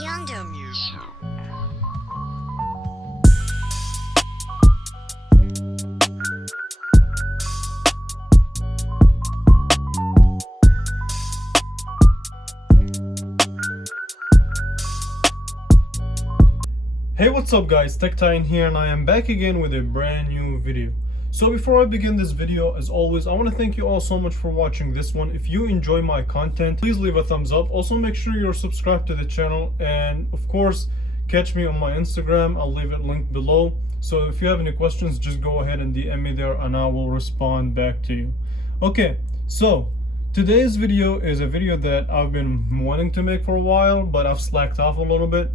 Yonder music. Hey, what's up guys, TechTitan here, and I am back again with a brand new video. So before I begin this video, as always, I want to thank you all so much for watching this one. If you enjoy my content, please leave a thumbs up. Also make sure you're subscribed to the channel, and of course catch me on my Instagram. I'll leave it linked below. So if you have any questions, just go ahead and DM me there and I will respond back to you. Okay, so today's video is a video that I've been wanting to make for a while, but I've slacked off a little bit.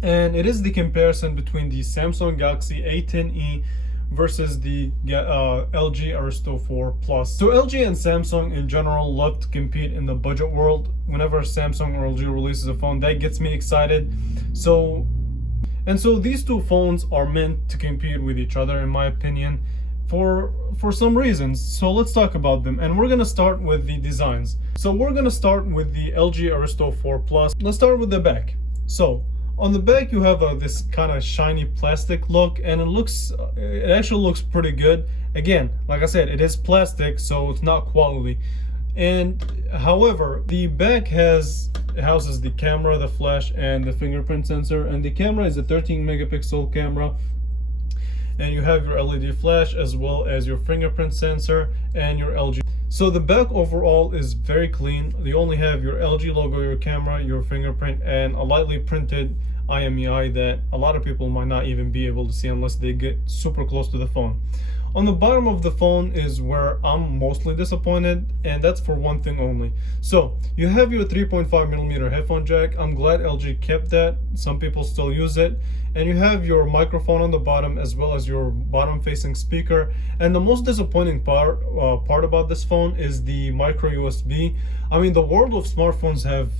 And it is the comparison between the Samsung Galaxy A10e versus the LG Aristo 4 Plus. So LG and Samsung in general love to compete in the budget world. Whenever Samsung or LG releases a phone, that gets me excited. So these two phones are meant to compete with each other, in my opinion, for some reasons. So let's talk about them, and we're gonna start with the designs. So we're gonna start with the LG Aristo 4 Plus. Let's start with the back. So on the back you have this kind of shiny plastic look, and it actually looks pretty good. Again, like I said, it is plastic, so it's not quality. And however, the back houses the camera, the flash, and the fingerprint sensor. And the camera is a 13 megapixel camera, and you have your LED flash as well as your fingerprint sensor and your LG. So the back overall is very clean. You only have your LG logo, your camera, your fingerprint, and a lightly printed IMEI that a lot of people might not even be able to see unless they get super close to the phone. On the bottom of the phone is where I'm mostly disappointed, and that's for one thing only. So you have your 3.5mm headphone jack. I'm glad LG kept that. Some people still use it. And you have your microphone on the bottom as well as your bottom facing speaker. And the most disappointing part about this phone is the micro USB. I mean, the world of smartphones have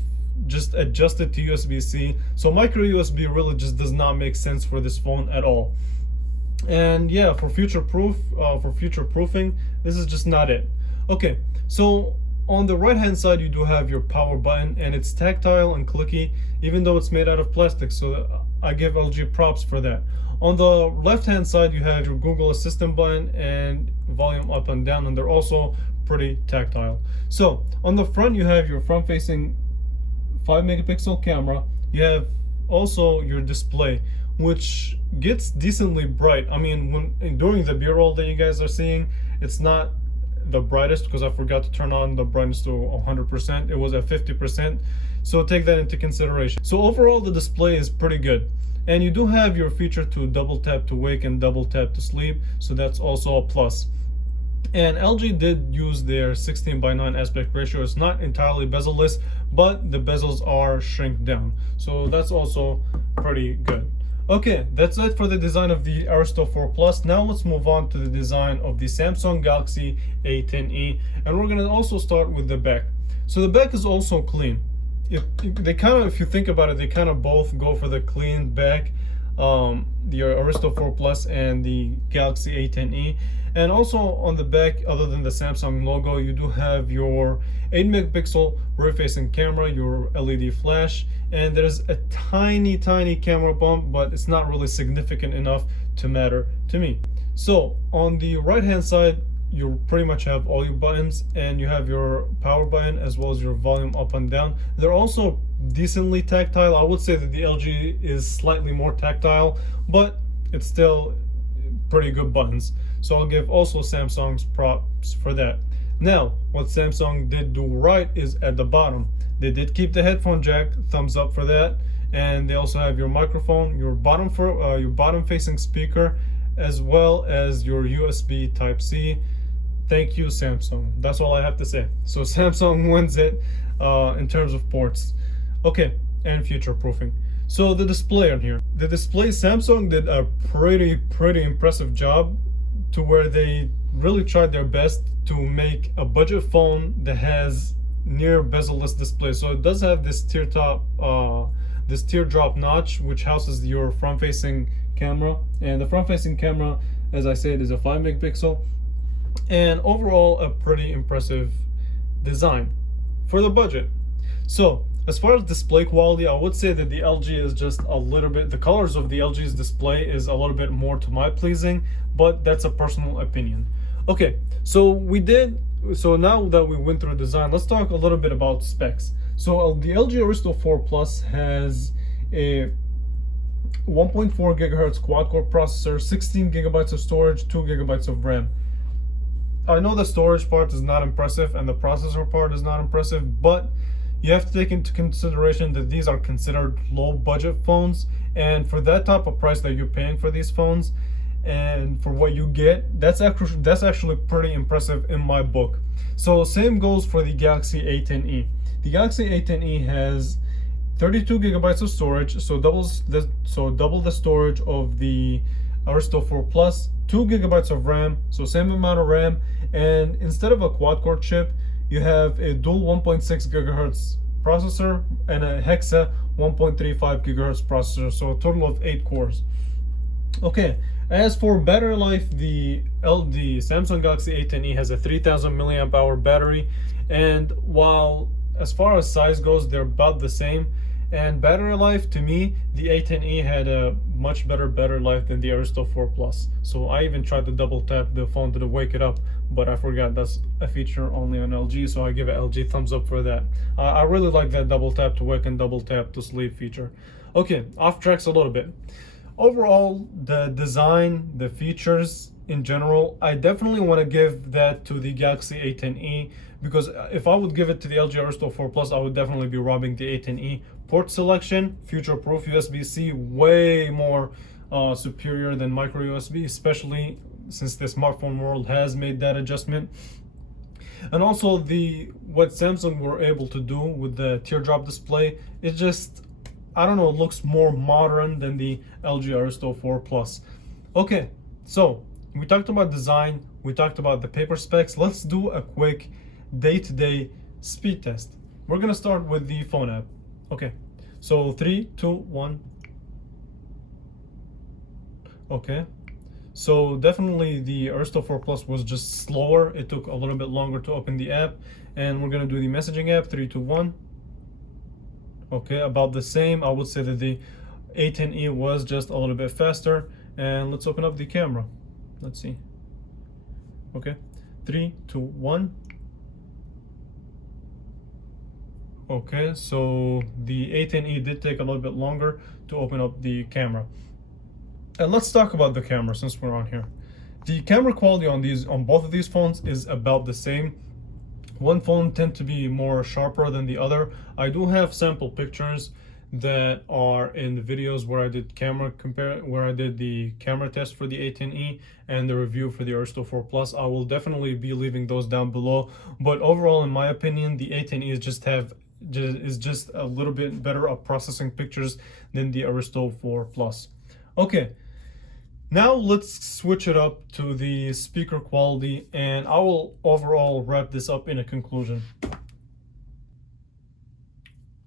just adjusted to USB-C, so micro USB really just does not make sense for this phone at all. And yeah, for future proofing, this is just not it. Okay, so on the right hand side you do have your power button, and it's tactile and clicky even though it's made out of plastic, so I give LG props for that. On the left hand side you have your Google Assistant button and volume up and down, and they're also pretty tactile. So on the front you have your front facing 5 megapixel camera. You have also your display, which gets decently bright. I mean, during the B-roll that you guys are seeing, it's not the brightest because I forgot to turn on the brightness to 100%. It was at 50%, so take that into consideration. So overall the display is pretty good, and you do have your feature to double tap to wake and double tap to sleep, so that's also a plus. And LG did use their 16:9 aspect ratio. It's not entirely bezel-less, but the bezels are shrink down, so that's also pretty good. Okay, that's it for the design of the Aristo 4 Plus. Now let's move on to the design of the Samsung Galaxy A10e, and we're gonna also start with the back. So the back is also clean. If you think about it, they kind of both go for the clean back, the Aristo 4 Plus and the Galaxy A10e. And also on the back, other than the Samsung logo, you do have your 8 megapixel rear facing camera, your LED flash, and there's a tiny camera bump, but it's not really significant enough to matter to me. So on the right hand side you pretty much have all your buttons, and you have your power button as well as your volume up and down. They're also decently tactile. I would say that the LG is slightly more tactile, but it's still pretty good buttons, so I'll give also Samsung's props for that. Now what Samsung did do right is at the bottom they did keep the headphone jack, thumbs up for that, and they also have your microphone, your bottom facing speaker, as well as your USB Type-C. Thank you, Samsung. That's all I have to say. So Samsung wins it in terms of ports. Okay, and future proofing. So the display on here. The display, Samsung did a pretty impressive job, to where they really tried their best to make a budget phone that has near bezel-less display. So it does have this teardrop notch, which houses your front-facing camera, and the front-facing camera, as I said, is a 5 megapixel, and overall a pretty impressive design for the budget. So As far as display quality, I would say that the LG is just a little bit, the colors of the LG's display is a little bit more to my pleasing, but that's a personal opinion. Okay, so now that we went through design, let's talk a little bit about specs. So the LG Aristo 4 Plus has a 1.4 gigahertz quad-core processor, 16 gigabytes of storage, 2 gigabytes of RAM. I know the storage part is not impressive and the processor part is not impressive, but you have to take into consideration that these are considered low budget phones, and for that type of price that you're paying for these phones and for what you get, that's actually pretty impressive in my book. So same goes for the Galaxy A10e. The Galaxy A10e has 32 gigabytes of storage, so double the storage of the Aristo 4 Plus, 2 gigabytes of RAM, so same amount of RAM, and instead of a quad-core chip, you have a dual 1.6 gigahertz processor and a hexa 1.35 gigahertz processor, so a total of 8 cores. Okay, as for battery life, the Samsung Galaxy A10e has a 3000 milliamp hour battery, and while as far as size goes, they're about the same. And battery life, to me, the A10e had a much better battery life than the Aristo 4 Plus. So I even tried to double tap the phone to wake it up, but I forgot that's a feature only on LG, so I give it LG thumbs up for that. I really like that double tap to wake and double tap to sleep feature. Okay, off tracks a little bit. Overall, the design, the features in general, I definitely want to give that to the Galaxy A10e, because if I would give it to the LG Aristo 4 Plus, I would definitely be robbing the A10e. Port selection, future-proof USB-C, way more superior than micro USB, especially since the smartphone world has made that adjustment. And also what Samsung were able to do with the teardrop display, it just, I don't know, it looks more modern than the LG Aristo 4 Plus. Okay, so we talked about design, we talked about the paper specs. Let's do a quick day-to-day speed test. We're gonna start with the phone app. Okay, so 3, 2, 1. Okay, so definitely the Aristo 4 Plus was just slower. It took a little bit longer to open the app, and we're gonna do the messaging app. 3, 2, 1. Okay, about the same. I would say that the A10e was just a little bit faster. And let's open up the camera. Let's see. Okay, 3, 2, 1. Okay, so the A10e did take a little bit longer to open up the camera. And let's talk about the camera since we're on here. The camera quality on both of these phones is about the same. One phone tends to be more sharper than the other. I do have sample pictures that are in the videos where I did the camera test for the A10e and the review for the Aristo 4 Plus. I will definitely be leaving those down below. But overall, in my opinion, the A10e is just a little bit better at processing pictures than the Aristo 4 Plus. Okay, now let's switch it up to the speaker quality, and I will overall wrap this up in a conclusion.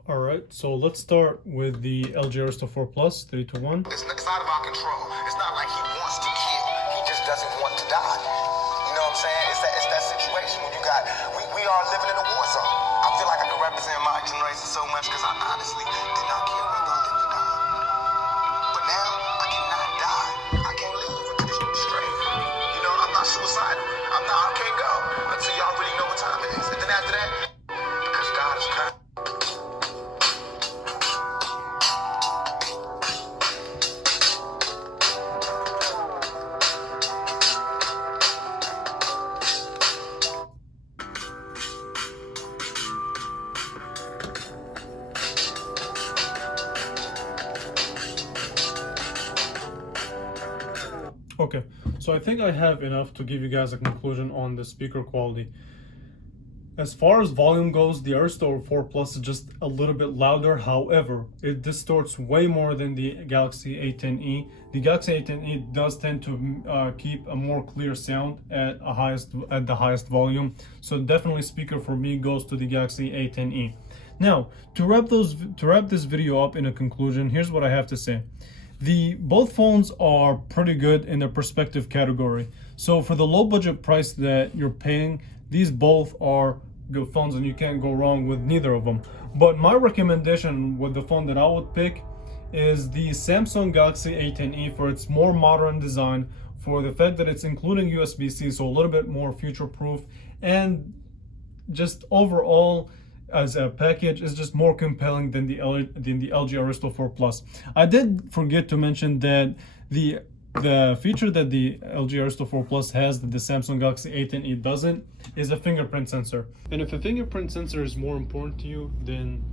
All right, so let's start with the LG Aristo 4 Plus. 3, 2, 1. It's out of our control. It's not like he wants to kill. He just doesn't want to die. You know what I'm saying? It's that situation when we are living in a war zone. I feel like I can represent my generation so much because I honestly did not care whether I lived or died. But now I cannot die. I can't live straight. You know, I'm not suicidal. I can't go until y'all really know what time it is. And then after that, because God is kind. Okay, so I think I have enough to give you guys a conclusion on the speaker quality. As far as volume goes, the Aristo 4 Plus is just a little bit louder. However, it distorts way more than the Galaxy A10e. The Galaxy A10e does tend to keep a more clear sound at the highest volume. So definitely speaker for me goes to the Galaxy A10e. Now, to wrap this video up in a conclusion, here's what I have to say. Both phones are pretty good in their respective category. So for the low budget price that you're paying, these both are good phones and you can't go wrong with neither of them. But my recommendation with the phone that I would pick is the Samsung Galaxy A10e for its more modern design, for the fact that it's including USB-C, so a little bit more future-proof, and just overall as a package is just more compelling than the LG Aristo 4 Plus. I did forget to mention that the feature that the LG Aristo 4 Plus has that the Samsung Galaxy A10e doesn't is a fingerprint sensor. And if a fingerprint sensor is more important to you, then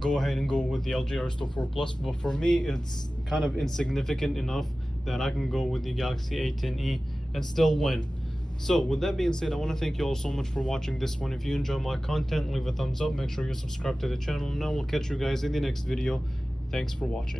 go ahead and go with the LG Aristo 4 Plus. But for me, it's kind of insignificant enough that I can go with the Galaxy A10e and still win. So with that being said, I want to thank you all so much for watching this one. If you enjoy my content, leave a thumbs up, make sure you subscribe to the channel, and I will catch you guys in the next video. Thanks for watching.